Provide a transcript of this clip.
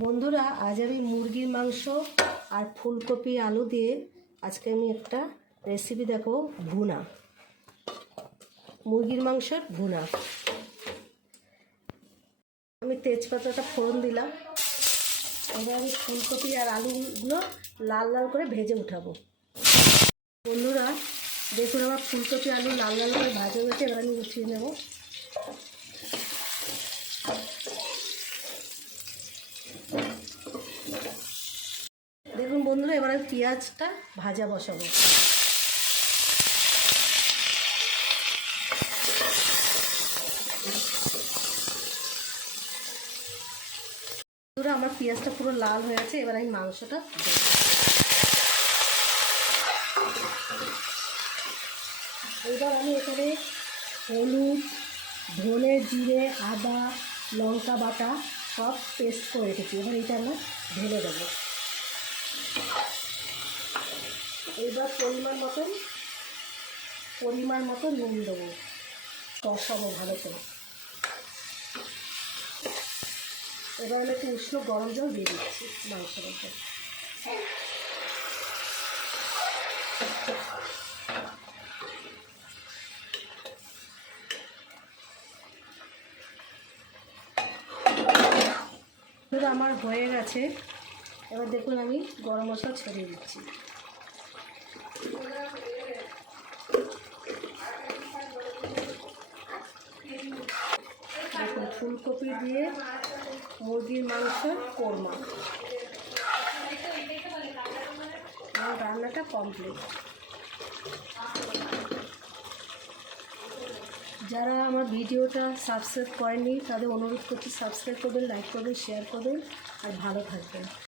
বন্ধুরা, আজ আমি মুরগির মাংস আর ফুলকপি আলু দিয়ে আজকে আমি একটা রেসিপি দেখাবো। ভুনা, মুরগির মাংসের ভুনা। আমি তেজপাতাটা ফোড়ন দিলাম। এবার আমি ফুলকপি আর আলুগুলো লাল লাল করে ভেজে উঠাবো। বন্ধুরা দেখুন, আমার ফুলকপি আলু লাল লাল করে ভাজা হয়েছে। এবার আমি উঠিয়ে নেব। দেখুন বন্ধুরা, এবার আমি পেঁয়াজটা ভাজা বসাবো। বন্ধুরা, আমার পেঁয়াজটা পুরো লাল হয়ে গেছে। এবার আমি মাংসটা দেবো। এবার আমি এখানে হলুদ, ধনে, জিরে, আদা, লঙ্কা বাটা সব পেস্ট করে রেখেছি। এবার এটা আমরা ঢেলে দেবো। এবার পরিমাণ মতো নুন দেবো, কষাবো ভালো করে। এবার আমি একটু উষ্ণ গরম জল দিয়ে দিচ্ছি মাংসের উপর। আমার হয়ে গেছে। এবার দেখুন আমি গরম মশলা ছড়িয়ে দিচ্ছি। দেখুন, ফুলকপি দিয়ে মুরগির মাংসের কোরমা। আমার রান্নাটা কমপ্লিট। যারা আমার ভিডিওটা সাবস্ক্রাইব করেননি তাদের অনুরোধ করছি সাবস্ক্রাইব করবেন, লাইক করবেন, শেয়ার করবেন আর ভালো থাকবেন।